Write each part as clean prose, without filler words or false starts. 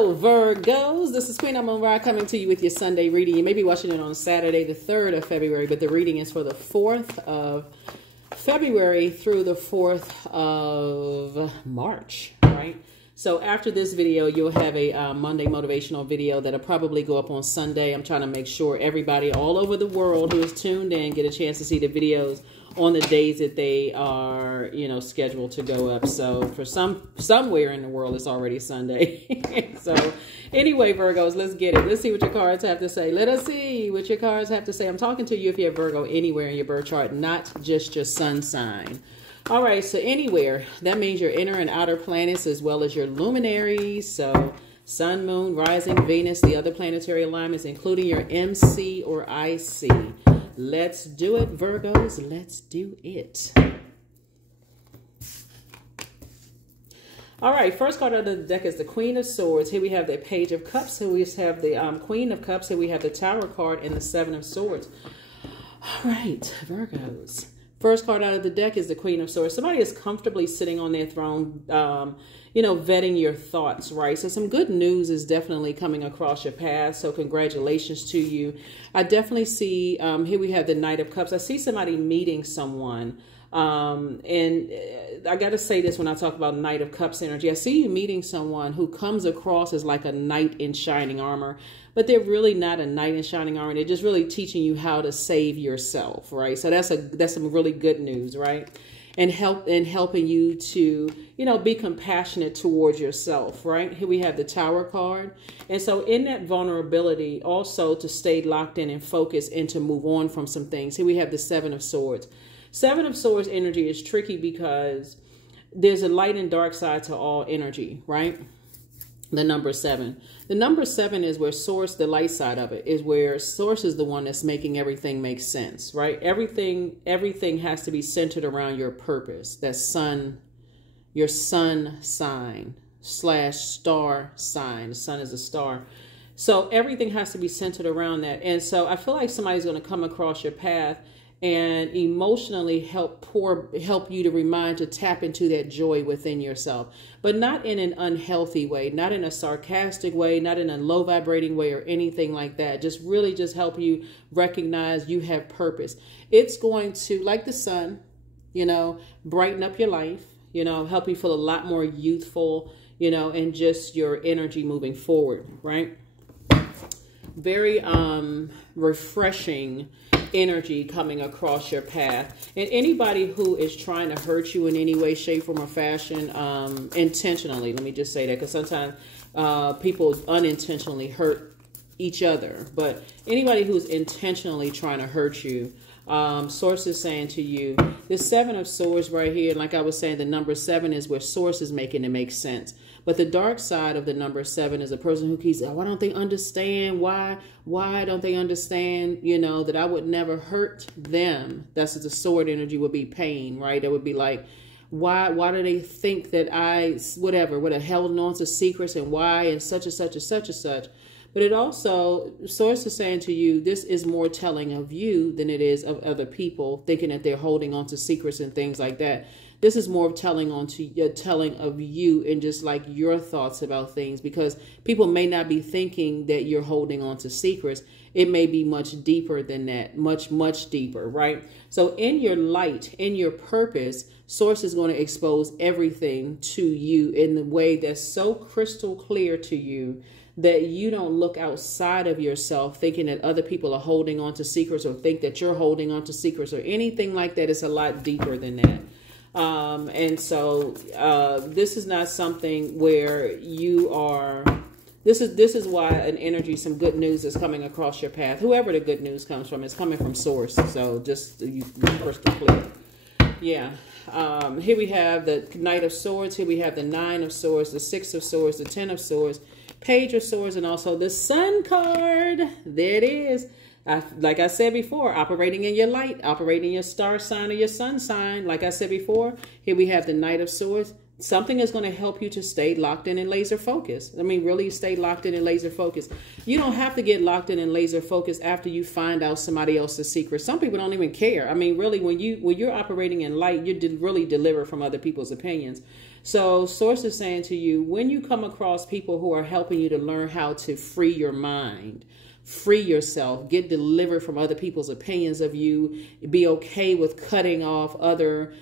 Hello, Virgos. This is Queen Amun Ra coming to you with your Sunday reading. You may be watching it on Saturday, the 3rd of February, but the reading is for the 4th of February through the 4th of March, right? So after this video, you'll have a Monday motivational video that'll probably go up on Sunday. I'm trying to make sure everybody all over the world who is tuned in get a chance to see the videos on the days that they are, scheduled to go up. So for somewhere in the world, it's already Sunday. So anyway, Virgos, let's get it. Let's see what your cards have to say. Let us see what your cards have to say. I'm talking to you if you have Virgo anywhere in your birth chart, not just your sun sign. All right, so anywhere, that means your inner and outer planets as well as your luminaries. So sun, moon, rising, Venus, the other planetary alignments, including your MC or IC. Let's do it, Virgos. Let's do it. All right, first card out of the deck is the Queen of Swords. Here we have the Page of Cups. Here we have the Queen of Cups. Here we have the Tower card and the Seven of Swords. All right, Virgos. First card out of the deck is the Queen of Swords. Somebody is comfortably sitting on their throne, vetting your thoughts, right? So some good news is definitely coming across your path. So congratulations to you. I definitely see, here we have the Knight of Cups. I see somebody meeting someone. And I got to say this when I talk about Knight of Cups energy. I see you meeting someone who comes across as like a knight in shining armor, but they're really not a knight in shining armor. They're just really teaching you how to save yourself, right? So that's some really good news, right? And helping you to, be compassionate towards yourself, right? Here we have the Tower card. And so in that vulnerability, also to stay locked in and focused and to move on from some things. Here we have the Seven of Swords. Seven of Swords energy is tricky because there's a light and dark side to all energy, right? The number 7. The number 7 is where Source, the light side of it, is where Source is the one that's making everything make sense, right? Everything has to be centered around your purpose. That's sun, your sun sign / star sign. The sun is a star. So everything has to be centered around that. And so I feel like somebody's going to come across your path and emotionally help you to remind to tap into that joy within yourself, but not in an unhealthy way, not in a sarcastic way, not in a low vibrating way or anything like that. Just really just help you recognize you have purpose. It's going to, like the sun, brighten up your life, help you feel a lot more youthful, and just your energy moving forward, right? Very refreshing energy coming across your path. And anybody who is trying to hurt you in any way, shape, form, or fashion, intentionally, let me just say that, because sometimes people unintentionally hurt each other. But anybody who's intentionally trying to hurt you, Source is saying to you, the Seven of Swords right here, like I was saying, the number 7 is where Source is making it make sense. But the dark side of the number 7 is a person who keeps, why don't they understand? Why don't they understand, that I would never hurt them? That's what the sword energy would be, pain, right? It would be like, why do they think that I, would have held on to secrets and why and such and such and such and such. But it also, Source is saying to you, this is more telling of you than it is of other people thinking that they're holding on to secrets and things like that. This is more of telling of you and just like your thoughts about things, because people may not be thinking that you're holding on to secrets. It may be much deeper than that, much, much deeper, right? So in your light, in your purpose, Source is going to expose everything to you in the way that's so crystal clear to you that you don't look outside of yourself thinking that other people are holding on to secrets or think that you're holding on to secrets or anything like that. It's a lot deeper than that. And so this is not something where you are, this is why an energy, some good news is coming across your path. Whoever the good news comes from, it's coming from Source. So just you crystal clear. Yeah. Here we have the Knight of Swords. Here we have the 9 of Swords, the 6 of Swords, the 10 of Swords, Page of Swords, and also the Sun card. There it is. Like I said before, operating in your light, operating your star sign or your sun sign. Like I said before, here we have the Knight of Swords. Something is going to help you to stay locked in and laser focused. I mean, really stay locked in and laser focused. You don't have to get locked in and laser focused after you find out somebody else's secret. Some people don't even care. I mean, really, when you're operating in light, you really deliver from other people's opinions. So Source is saying to you, when you come across people who are helping you to learn how to free your mind, free yourself, get delivered from other people's opinions of you, be okay with cutting off other,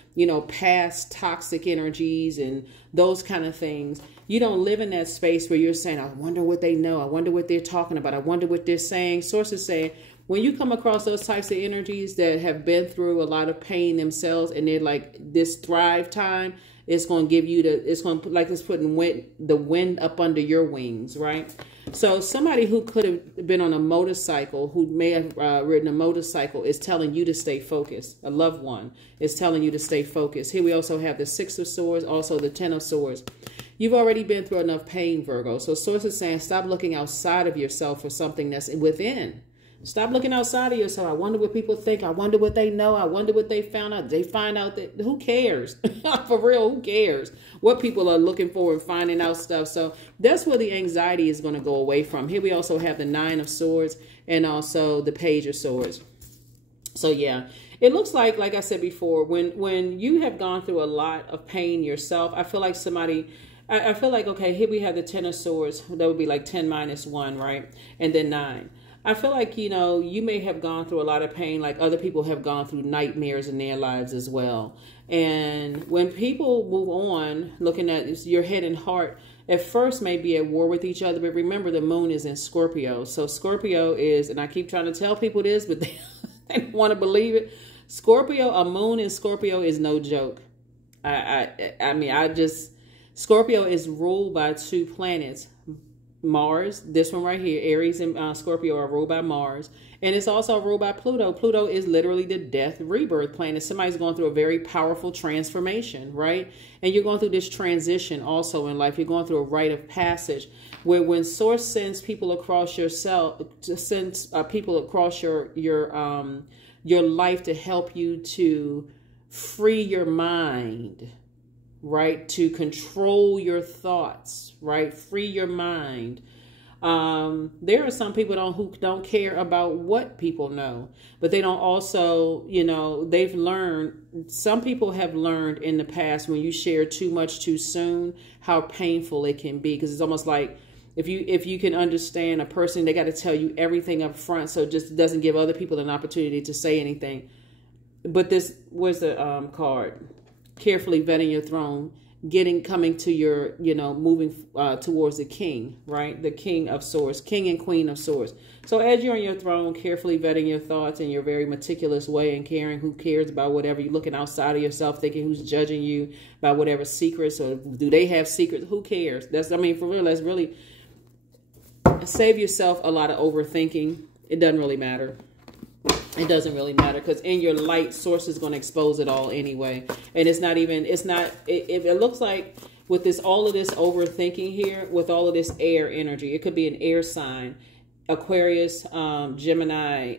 past toxic energies and those kind of things. You don't live in that space where you're saying, I wonder what they know. I wonder what they're talking about. I wonder what they're saying. Source is saying, when you come across those types of energies that have been through a lot of pain themselves and they're like this thrive time, it's going to give you it's going to put like it's putting the wind up under your wings, right? So somebody who could have been on a motorcycle, who may have ridden a motorcycle, is telling you to stay focused. A loved one is telling you to stay focused. Here we also have the Six of Swords, also the Ten of Swords. You've already been through enough pain, Virgo. So Source is saying, stop looking outside of yourself for something that's within. Stop looking outside of yourself. I wonder what people think. I wonder what they know. I wonder what they found out. They find out that, who cares? For real, who cares? What people are looking for and finding out stuff. So that's where the anxiety is going to go away from. Here we also have the Nine of Swords and also the Page of Swords. So yeah, it looks like I said before, when you have gone through a lot of pain yourself, I feel like somebody... I feel like, okay, here we have the Ten of Swords. That would be like 10 minus 1, right? And then 9. I feel like, you may have gone through a lot of pain, like other people have gone through nightmares in their lives as well. And when people move on, looking at your head and heart, at first may be at war with each other. But remember, the moon is in Scorpio. So Scorpio is, and I keep trying to tell people this, but they don't want to believe it. Scorpio, a moon in Scorpio is no joke. Scorpio is ruled by 2 planets. Mars, this one right here, Aries and Scorpio are ruled by Mars. And it's also ruled by Pluto. Pluto is literally the death rebirth planet. Somebody's going through a very powerful transformation, right? And you're going through this transition also in life. You're going through a rite of passage where when Source sends people across yourself, sends people across your life to help you to free your mind, right? To control your thoughts, right? Free your mind. There are some people who don't care about what people know, but they don't also, they've learned, some people have learned in the past when you share too much too soon, how painful it can be. Because it's almost like if you can understand a person, they got to tell you everything up front. So it just doesn't give other people an opportunity to say anything. But where's the card? Carefully vetting your throne, coming to your, moving towards the king, right? The King of Swords, King and Queen of Swords. So as you're on your throne, carefully vetting your thoughts in your very meticulous way and caring, who cares about whatever, you're looking outside of yourself, thinking who's judging you by whatever secrets, or do they have secrets? Who cares? For real, let's really save yourself a lot of overthinking. It doesn't really matter. It doesn't really matter, because in your light, Source is going to expose it all anyway. And it looks like with all of this overthinking here, with all of this air energy, it could be an air sign, Aquarius, Gemini,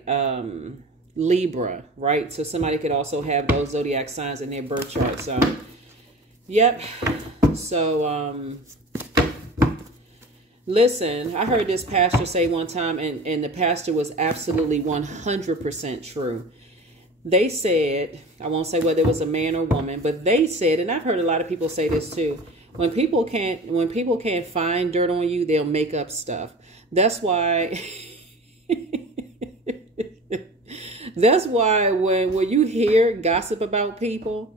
Libra, right? So somebody could also have those zodiac signs in their birth chart. So, yep. So, listen, I heard this pastor say one time, and the pastor was absolutely 100% true. They said, I won't say whether it was a man or woman, but they said, and I've heard a lot of people say this too, when people can't find dirt on you, they'll make up stuff. That's why when you hear gossip about people,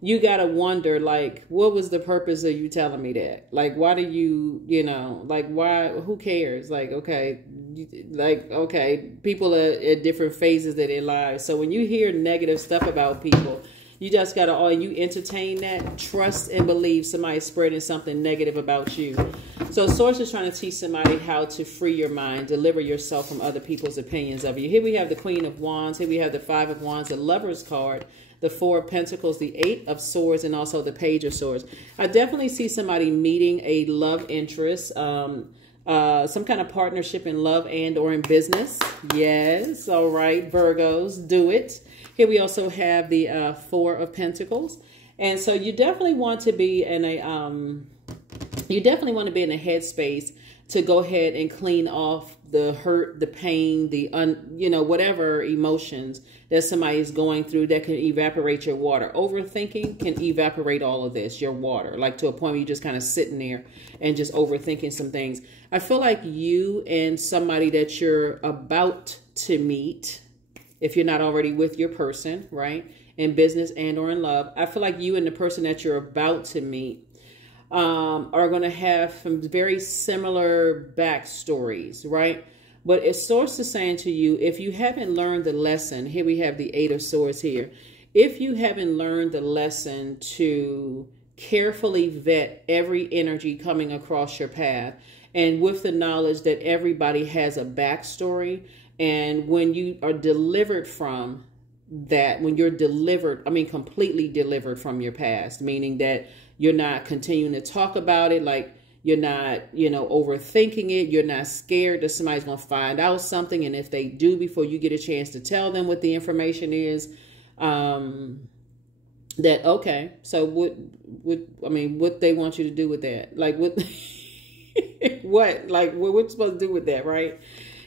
you got to wonder, like, what was the purpose of you telling me that? Like, why do you, why, who cares? Like, okay, people are at different phases of their lives. So when you hear negative stuff about people, you just got to, you entertain that, trust and believe somebody's spreading something negative about you. So Source is trying to teach somebody how to free your mind, deliver yourself from other people's opinions of you. Here we have the Queen of Wands. Here we have the Five of Wands, the Lover's card, the Four of Pentacles, the Eight of Swords, and also the Page of Swords. I definitely see somebody meeting a love interest, some kind of partnership in love and or in business. Yes, all right, Virgos, do it. Here we also have the Four of Pentacles. And so you definitely want to be in You definitely want to be in a headspace to go ahead and clean off the hurt, the pain, the whatever emotions that somebody is going through that can evaporate your water. Overthinking can evaporate all of this, your water, like to a point where you're just kind of sitting there and just overthinking some things. I feel like you and somebody that you're about to meet, if you're not already with your person, right, in business and or in love, I feel like you and the person that you're about to meet are going to have some very similar backstories, right? But a source is saying to you, if you haven't learned the lesson, here we have the Eight of Swords here. If you haven't learned the lesson to carefully vet every energy coming across your path, and with the knowledge that everybody has a backstory, and when you are delivered from that, when you're delivered, I mean completely delivered from your past, meaning that you're not continuing to talk about it, like you're not, overthinking it. You're not scared that somebody's going to find out something. And if they do, before you get a chance to tell them what the information is, that, okay, so what they want you to do with that? Like what, what's supposed to do with that, right?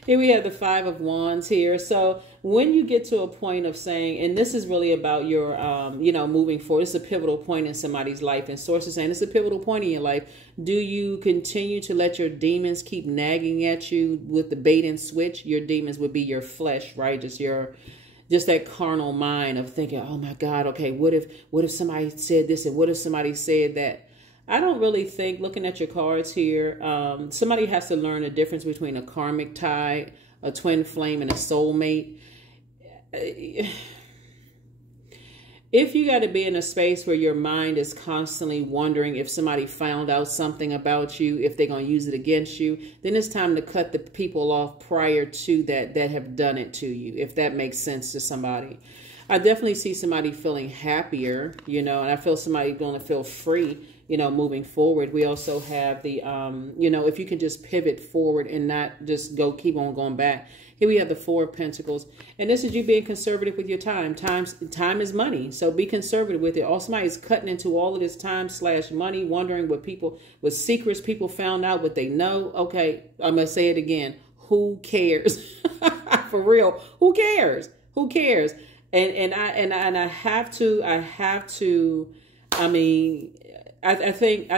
Here we have the Five of Wands here. So when you get to a point of saying, and this is really about your, moving forward, it's a pivotal point in somebody's life. And Source is saying it's a pivotal point in your life. Do you continue to let your demons keep nagging at you with the bait and switch? Your demons would be your flesh, right? Just that carnal mind of thinking, oh my God, okay, what if somebody said this and what if somebody said that? I don't really think, looking at your cards here, somebody has to learn the difference between a karmic tie, a twin flame, and a soulmate. If you got to be in a space where your mind is constantly wondering if somebody found out something about you, if they're going to use it against you, then it's time to cut the people off prior to that have done it to you, if that makes sense to somebody. I definitely see somebody feeling happier, and I feel somebody going to feel free, moving forward. We also have the, if you can just pivot forward and not just keep on going back. Here we have the Four of Pentacles. And this is you being conservative with your time. Time is money. So be conservative with it. Or somebody's cutting into all of this time/money, wondering what secrets people found out, what they know. Okay, I'm going to say it again. Who cares? For real. Who cares? Who cares? And I have to, I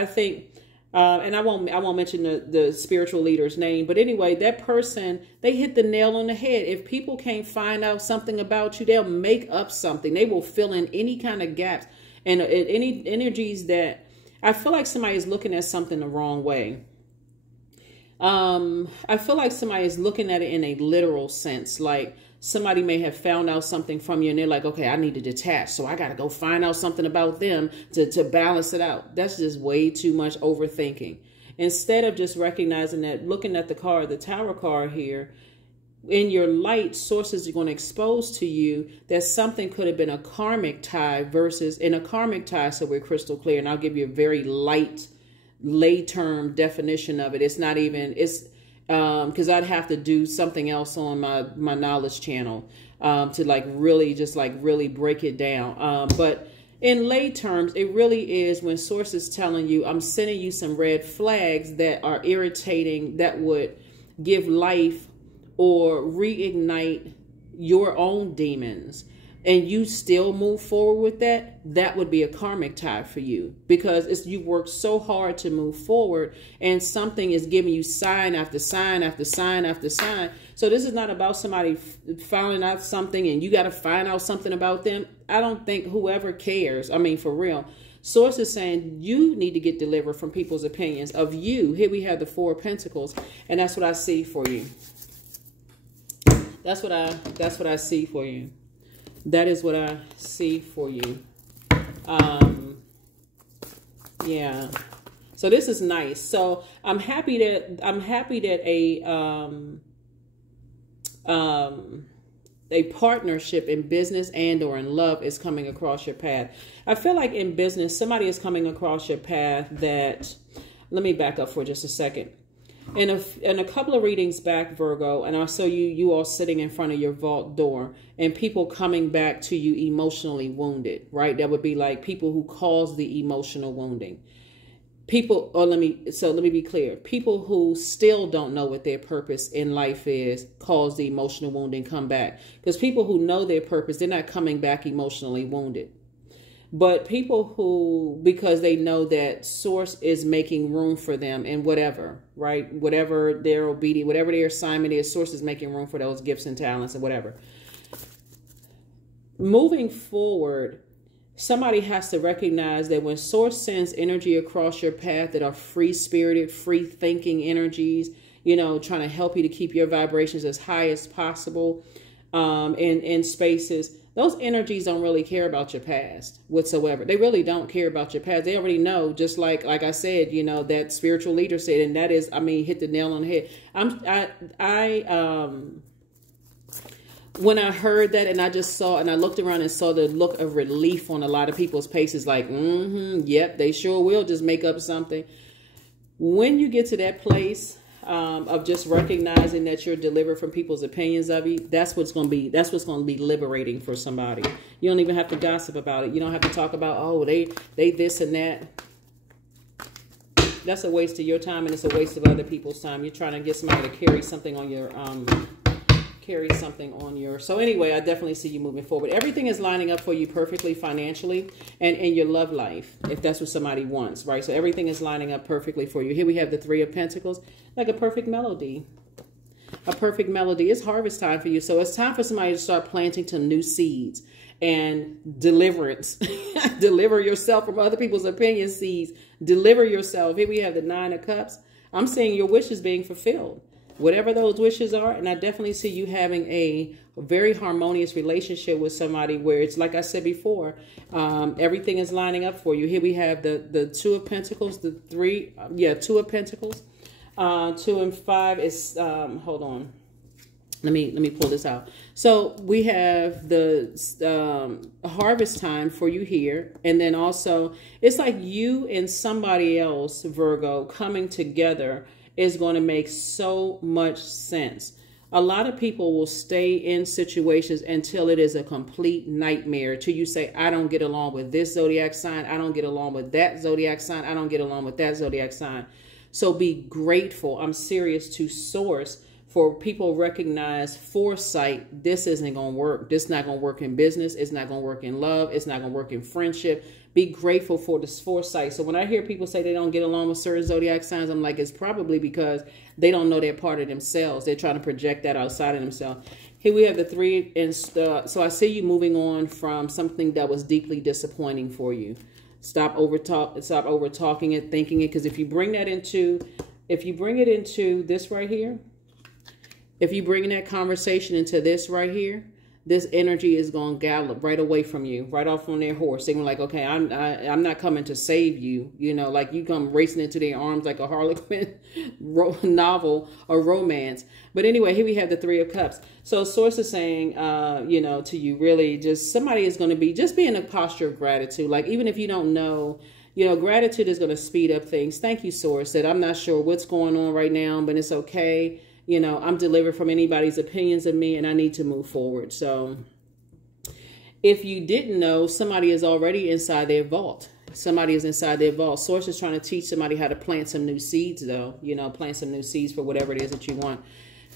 think, and I won't mention the spiritual leader's name, but anyway, that person, they hit the nail on the head. If people can't find out something about you, they'll make up something. They will fill in any kind of gaps and any energies that I feel like somebody is looking at something the wrong way. I feel like somebody is looking at it in a literal sense, like somebody may have found out something from you and they're like, okay, I need to detach. So I got to go find out something about them to balance it out. That's just way too much overthinking. Instead of just recognizing that, looking at the card, the Tower card here, in your light, sources are going to expose to you that something could have been a karmic tie versus in a karmic tie. So we're crystal clear. And I'll give you a very light, lay term definition of it. It's not even, because I'd have to do something else on my knowledge channel to really break it down. But in lay terms, it really is when source is telling you, I'm sending you some red flags that are irritating, that would give life or reignite your own demons, and you still move forward with that, that would be a karmic tie for you, because you worked so hard to move forward and something is giving you sign after sign after sign after sign. So this is not about somebody finding out something and you got to find out something about them. I don't think whoever cares. I mean, for real. Source is saying you need to get delivered from people's opinions of you. Here we have the Four of Pentacles, and that's what I see for you. That's what I see for you. That is what I see for you. Yeah. So this is nice. So I'm happy that a partnership in business and or in love is coming across your path. I feel like in business, somebody is coming across your path that, let me back up for just a second. In a couple of readings back, Virgo, and I saw you all sitting in front of your vault door and people coming back to you emotionally wounded, right? That would be like people who cause the emotional wounding. People, or let me be clear. People who still don't know what their purpose in life is cause the emotional wounding come back. Because people who know their purpose, they're not coming back emotionally wounded. But people who, because they know that source is making room for them in whatever, right? Whatever their obedience, whatever their assignment is, source is making room for those gifts and talents and whatever. Moving forward, somebody has to recognize that when source sends energy across your path that are free-spirited, free-thinking energies, you know, trying to help you to keep your vibrations as high as possible in spaces, those energies don't really care about your past whatsoever. They really don't care about your past. They already know, just like I said, you know, that spiritual leader said, and that is, I mean, hit the nail on the head. When I heard that and I just saw, and I looked around and saw the look of relief on a lot of people's faces, like, yep, they sure will just make up something. When you get to that place of just recognizing that you're delivered from people's opinions of you, that's what's going to be liberating for somebody. You don't even have to gossip about it. You don't have to talk about, oh, they this and that. That's a waste of your time, and it's a waste of other people's time. You're trying to get somebody to carry something on your so anyway, I definitely see you moving forward. Everything is lining up for you perfectly financially and in your love life, if that's what somebody wants, right? So everything is lining up perfectly for you. Here we have the Three of Pentacles, like a perfect melody. A perfect melody. It's harvest time for you. So it's time for somebody to start planting some new seeds and deliverance. Deliver yourself from other people's opinion seeds. Deliver yourself. Here we have the Nine of Cups. I'm saying your wish is being fulfilled. Whatever those wishes are, and I definitely see you having a very harmonious relationship with somebody where it's, like I said before, everything is lining up for you. Here we have the Two of Pentacles, the Two of Pentacles. 2 and 5 is, hold on. Let me pull this out. So we have the harvest time for you here. And then also, it's like you and somebody else, Virgo, coming together is going to make so much sense. A lot of people will stay in situations until it is a complete nightmare. Till you say, I don't get along with this zodiac sign. I don't get along with that zodiac sign. I don't get along with that zodiac sign. So be grateful. I'm serious to source for people recognize foresight. This isn't going to work. This is not going to work in business. It's not going to work in love. It's not going to work in friendship. Be grateful for this foresight. So when I hear people say they don't get along with certain zodiac signs, I'm like, it's probably because they don't know their part of themselves. They're trying to project that outside of themselves. Here we have the Three. And so I see you moving on from something that was deeply disappointing for you. Stop over talking it, thinking it. Because if you bring it into this right here, if you bring that conversation into this right here, this energy is going to gallop right away from you, right off on their horse. They're like, okay, I'm not coming to save you. You know, like you come racing into their arms like a Harlequin novel or romance. But anyway, here we have the Three of Cups. So source is saying, you know, to you, really just somebody is going to be in a posture of gratitude. Like, even if you don't know, you know, gratitude is going to speed up things. Thank you, source, that I'm not sure what's going on right now, but it's okay. You know, I'm delivered from anybody's opinions of me and I need to move forward. So if you didn't know, somebody is already inside their vault. Somebody is inside their vault. Source is trying to teach somebody how to plant some new seeds, though. You know, plant some new seeds for whatever it is that you want.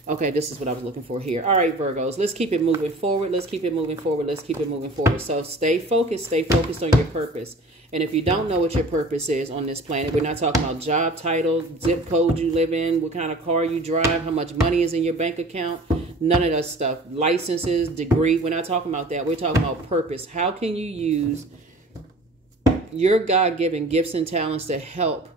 Okay, this is what I was looking for here. All right, Virgos, let's keep it moving forward. Let's keep it moving forward. Let's keep it moving forward. So stay focused on your purpose. And if you don't know what your purpose is on this planet, we're not talking about job title, zip code you live in, what kind of car you drive, how much money is in your bank account, none of that stuff. Licenses, degree, we're not talking about that. We're talking about purpose. How can you use your God-given gifts and talents to help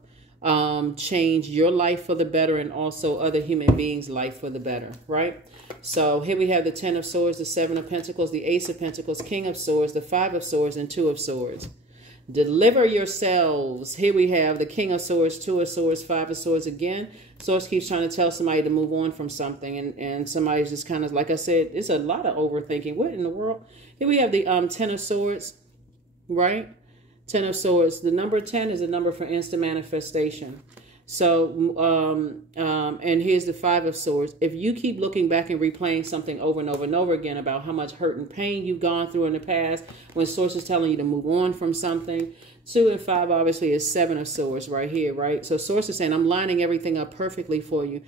change your life for the better and also other human beings' life for the better, right? So here we have the Ten of Swords, the Seven of Pentacles, the Ace of Pentacles, King of Swords, the Five of Swords, and Two of Swords. Deliver yourselves. Here we have the King of Swords, Two of Swords, Five of Swords again. Source keeps trying to tell somebody to move on from something. And somebody's just kind of, like I said, it's a lot of overthinking. What in the world? Here we have the Ten of Swords, right? Ten of Swords. The number 10 is a number for instant manifestation. So, and here's the Five of Swords. If you keep looking back and replaying something over and over and over again about how much hurt and pain you've gone through in the past, when Source is telling you to move on from something, 2 and 5 obviously is 7 of Swords right here, right? So Source is saying, I'm lining everything up perfectly for you.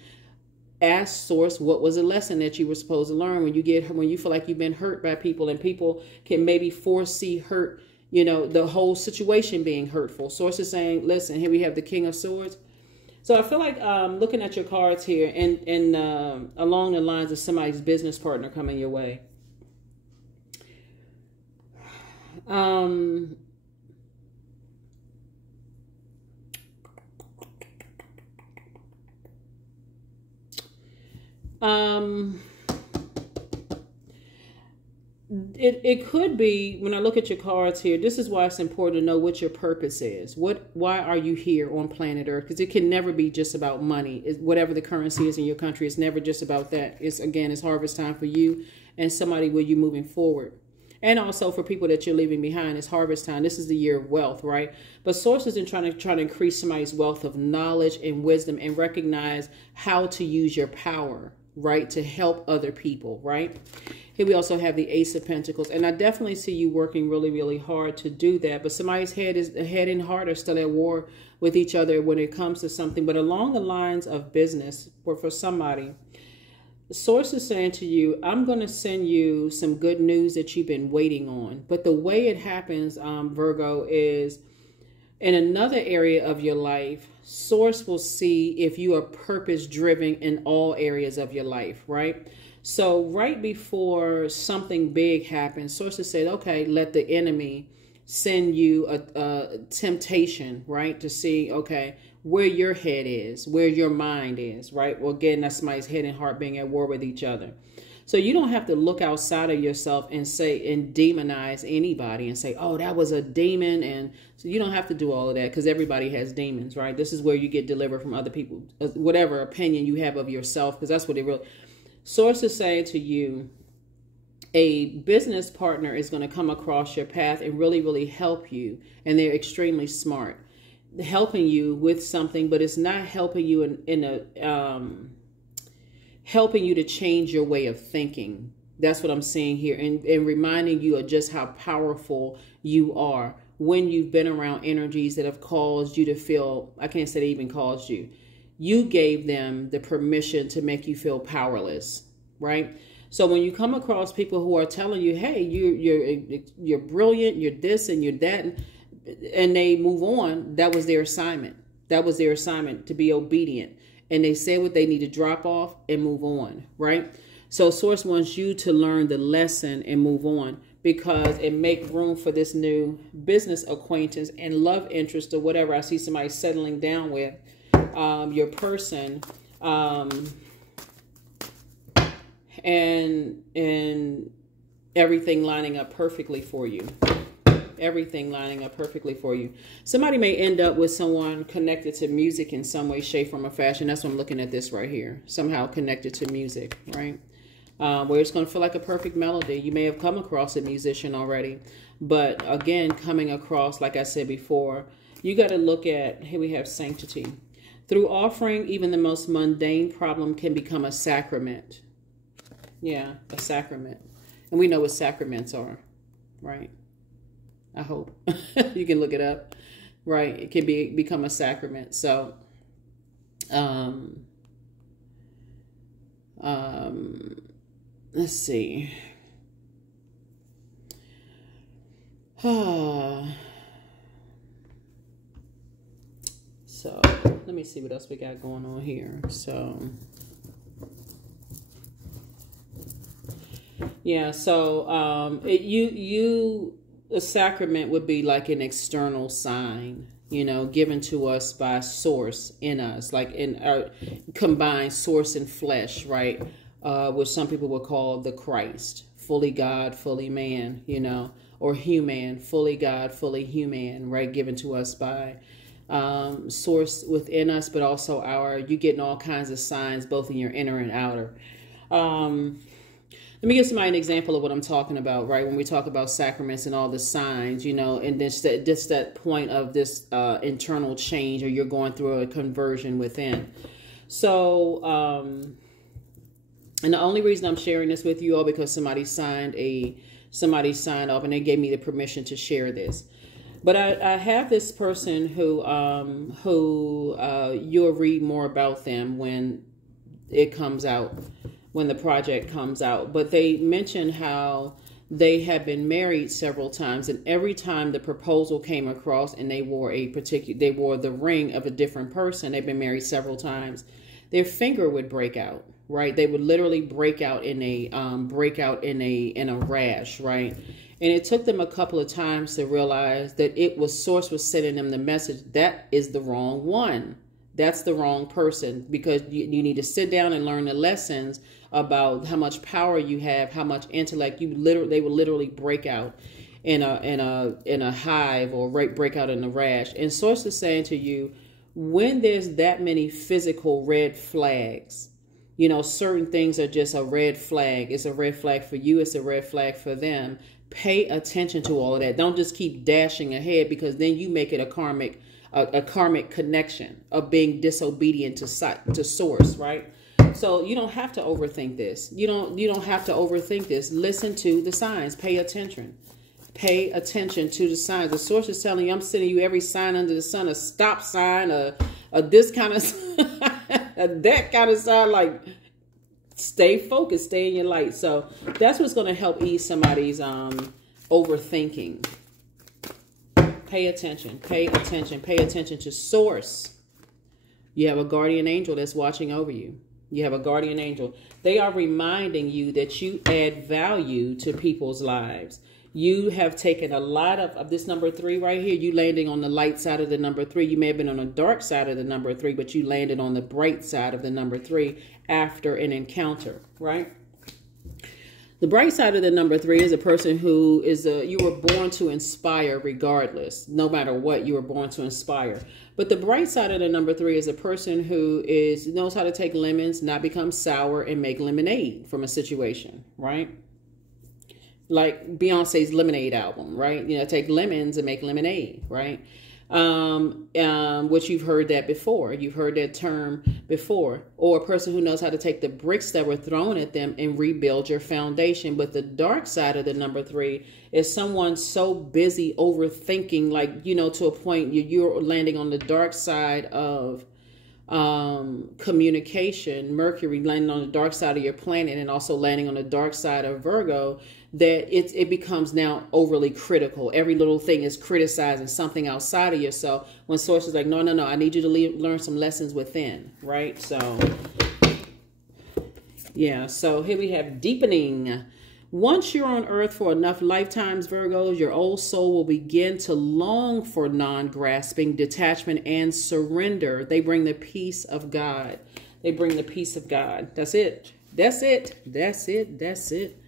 Ask Source, what was a lesson that you were supposed to learn when you feel like you've been hurt by people, and people can maybe foresee hurt, you know, the whole situation being hurtful. Source is saying, listen, here we have the King of Swords. So I feel like looking at your cards here and along the lines of somebody's business partner coming your way. It could be, when I look at your cards here, this is why it's important to know what your purpose is. Why are you here on planet Earth? Because it can never be just about money. Whatever the currency is in your country, it's never just about that. It's harvest time for you and somebody with you moving forward. And also for people that you're leaving behind, it's harvest time. This is the year of wealth, right? But Source is trying to increase somebody's wealth of knowledge and wisdom and recognize how to use your power, right, to help other people, right? Here we also have the Ace of Pentacles, and I definitely see you working really, really hard to do that. But somebody's head and heart are still at war with each other when it comes to something. But along the lines of business, or for somebody, Source is saying to you, I'm going to send you some good news that you've been waiting on. But the way it happens, Virgo, is in another area of your life. Source will see if you are purpose-driven in all areas of your life, right? So right before something big happens, Sources said, okay, let the enemy send you a temptation, right? To see, okay, where your head is, where your mind is, right? Well, again, that's somebody's head and heart being at war with each other. So you don't have to look outside of yourself and say and demonize anybody and say, oh, that was a demon. And so you don't have to do all of that, because everybody has demons, right? This is where you get delivered from other people, whatever opinion you have of yourself, because that's what it really... Source is saying to you, a business partner is going to come across your path and really, really help you. And they're extremely smart, helping you with something, but it's not helping you helping you to change your way of thinking. That's what I'm seeing here, and reminding you of just how powerful you are when you've been around energies that have caused you to feel, I can't say they even caused you. You gave them the permission to make you feel powerless, right? So when you come across people who are telling you, hey, you're brilliant, you're this and you're that, and they move on, that was their assignment. That was their assignment, to be obedient. And they say what they need to drop off and move on, right? So Source wants you to learn the lesson and move on, because it make room for this new business acquaintance and love interest or whatever I see somebody settling down with, your person, and everything lining up perfectly for you. Everything lining up perfectly for you. Somebody may end up with someone connected to music in some way, shape, form, or fashion. That's what I'm looking at this right here. Somehow connected to music, right? Where it's going to feel like a perfect melody. You may have come across a musician already. But again, coming across, like I said before, you got to look at, here we have sanctity. Through offering, even the most mundane problem can become a sacrament. Yeah, a sacrament. And we know what sacraments are, right? I hope. You can look it up, right? It can become a sacrament. So, let's see. So let me see what else we got going on here. So yeah, so a sacrament would be like an external sign, you know, given to us by Source in us, like in our combined Source and flesh, right? Which some people would call the Christ, fully God, fully man, you know, or human, fully God, fully human, right? Given to us by Source within us, but also you getting all kinds of signs, both in your inner and outer. let me give somebody an example of what I'm talking about, right? When we talk about sacraments and all the signs, you know, and just that point of this internal change, or you're going through a conversion within. So, and the only reason I'm sharing this with you all because somebody signed off and they gave me the permission to share this. But I have this person who you'll read more about them when it comes out, when the project comes out. But they mention how they have been married several times, and every time the proposal came across and they wore the ring of a different person, they've been married several times, their finger would break out, right? They would literally break out in a rash, right? And it took them a couple of times to realize that Source was sending them the message, that is the wrong one. That's the wrong person, because you need to sit down and learn the lessons about how much power you have, how much intellect they would literally break out in a hive, or break out in a rash. And Source is saying to you, when there's that many physical red flags, you know, certain things are just a red flag. It's a red flag for you. It's a red flag for them. Pay attention to all of that. Don't just keep dashing ahead, because then you make it a karmic connection of being disobedient to Source, right? So you don't have to overthink this. You don't have to overthink this. Listen to the signs. Pay attention. Pay attention to the signs. The Source is telling you, I'm sending you every sign under the sun, a stop sign, a this kind of that kind of sign, like stay focused, stay in your light. So that's what's going to help ease somebody's overthinking. Pay attention, pay attention, pay attention to Source. You have a guardian angel that's watching over you. You have a guardian angel. They are reminding you that you add value to people's lives. You have taken a lot of this number 3 right here. You landing on the light side of the number 3. You may have been on the dark side of the number 3, but you landed on the bright side of the number 3 after an encounter, right? The bright side of the number 3 is a person who is you were born to inspire regardless. No matter what, you were born to inspire. But the bright side of the number 3 is a person who knows how to take lemons, not become sour, and make lemonade from a situation, right? Like Beyonce's Lemonade album, right? You know, take lemons and make lemonade, right? Which you've heard that before. You've heard that term before. Or a person who knows how to take the bricks that were thrown at them and rebuild your foundation. But the dark side of the number 3 is someone so busy overthinking, like, you know, to a point you're landing on the dark side of communication. Mercury landing on the dark side of your planet, and also landing on the dark side of Virgo, that it becomes now overly critical. Every little thing is criticizing something outside of yourself, when Source is like, no, I need you to learn some lessons within, right? So yeah, so here we have deepening. Once you're on earth for enough lifetimes, Virgos, your old soul will begin to long for non-grasping, detachment, and surrender. They bring the peace of God. They bring the peace of God. That's it. That's it. That's it. That's it.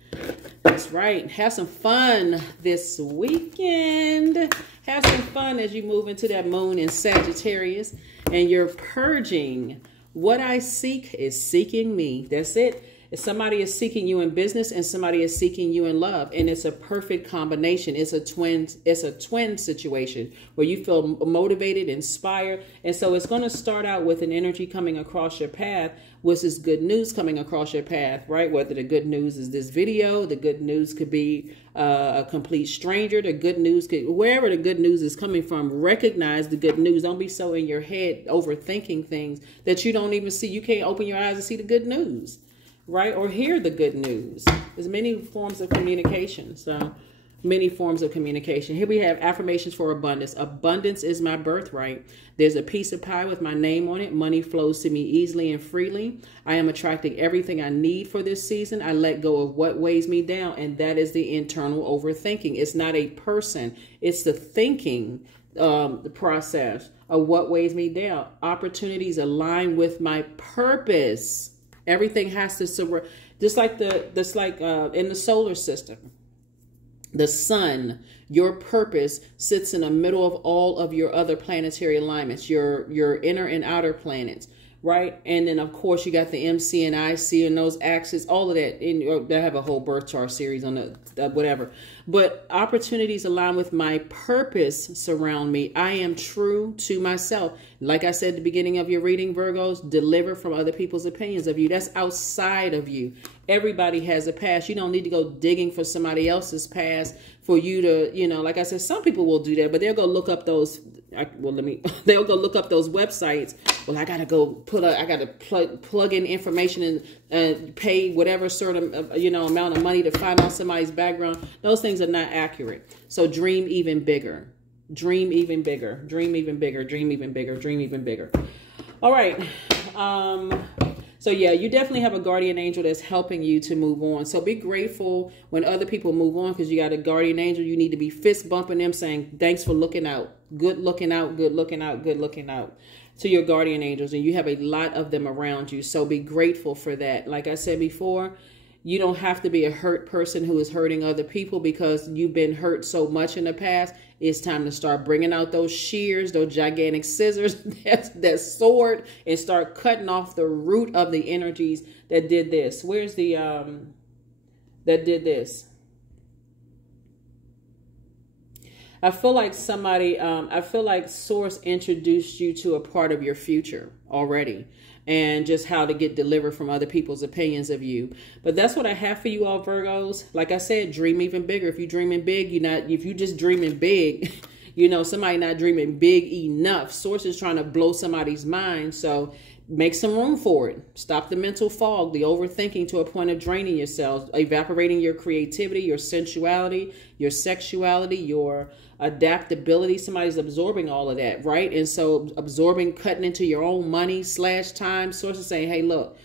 That's right. Have some fun this weekend. Have some fun as you move into that moon in Sagittarius, and you're purging. What I seek is seeking me. That's it. Somebody is seeking you in business, and somebody is seeking you in love, and it's a perfect combination. It's a twin situation where you feel motivated, inspired, and so it's going to start out with an energy coming across your path, which is good news coming across your path, right? Whether the good news is this video, the good news could be a complete stranger. The good news could, wherever the good news is coming from, recognize the good news. Don't be so in your head overthinking things that you don't even see. You can't open your eyes and see the good news, right? Or hear the good news. There's many forms of communication. So many forms of communication. Here we have affirmations for abundance. Abundance is my birthright. There's a piece of pie with my name on it. Money flows to me easily and freely. I am attracting everything I need for this season. I let go of what weighs me down, and that is the internal overthinking. It's not a person. It's the thinking, the process of what weighs me down. Opportunities align with my purpose. Everything has to surround, just like in the solar system. The sun, your purpose, sits in the middle of all of your other planetary alignments, your inner and outer planets. right? And then, of course, you got the MC and IC and those axes, all of that. And they have a whole birth chart series on the whatever. But opportunities align with my purpose surround me. I am true to myself. Like I said at the beginning of your reading, Virgos, deliver from other people's opinions of you. That's outside of you. Everybody has a past. You don't need to go digging for somebody else's past for you to, you know, like I said, some people will do that, but they'll go look up those. They'll go look up those websites. Well, I gotta go I gotta plug in information and pay whatever certain amount of money to find out somebody's background. Those things are not accurate. So dream even bigger. Dream even bigger. Dream even bigger. Dream even bigger. Dream even bigger. All right. So yeah, you definitely have a guardian angel that's helping you to move on. So be grateful when other people move on, because you got a guardian angel. You need to be fist bumping them saying, thanks for looking out. Good looking out, good looking out, good looking out to your guardian angels. And you have a lot of them around you. So be grateful for that. Like I said before, you don't have to be a hurt person who is hurting other people because you've been hurt so much in the past. It's time to start bringing out those shears, those gigantic scissors, that sword, and start cutting off the root of the energies that did this. Where's the, that did this? I feel like somebody, I feel like Source introduced you to a part of your future already, and just how to get delivered from other people's opinions of you. But that's what I have for you all, Virgos. Like I said, dream even bigger. If you're dreaming big, if you just dreaming big, somebody not dreaming big enough. Source is trying to blow somebody's mind. So make some room for it. Stop the mental fog, the overthinking to a point of draining yourselves, evaporating your creativity, your sensuality, your sexuality, your adaptability. Somebody's absorbing all of that, right? And so absorbing, cutting into your own money / time. Source is saying, hey, look,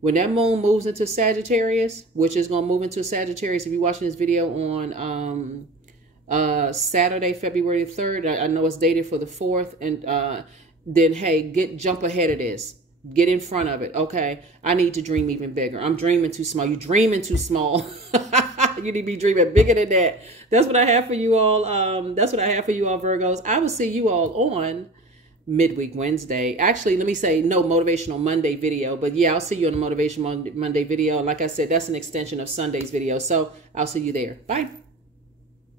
when that moon moves into Sagittarius, which is going to move into Sagittarius, if you're watching this video on Saturday, February 3rd, I know it's dated for the 4th, and then, hey, jump ahead of this. Get in front of it. Okay, I need to dream even bigger. I'm dreaming too small. You're dreaming too small. You need to be dreaming bigger than that. That's what I have for you all. That's what I have for you all, Virgos. I will see you all on Midweek Wednesday. Actually, let me say no Motivational Monday video. But yeah, I'll see you on the Motivational Monday video. Like I said, that's an extension of Sunday's video. So I'll see you there. Bye.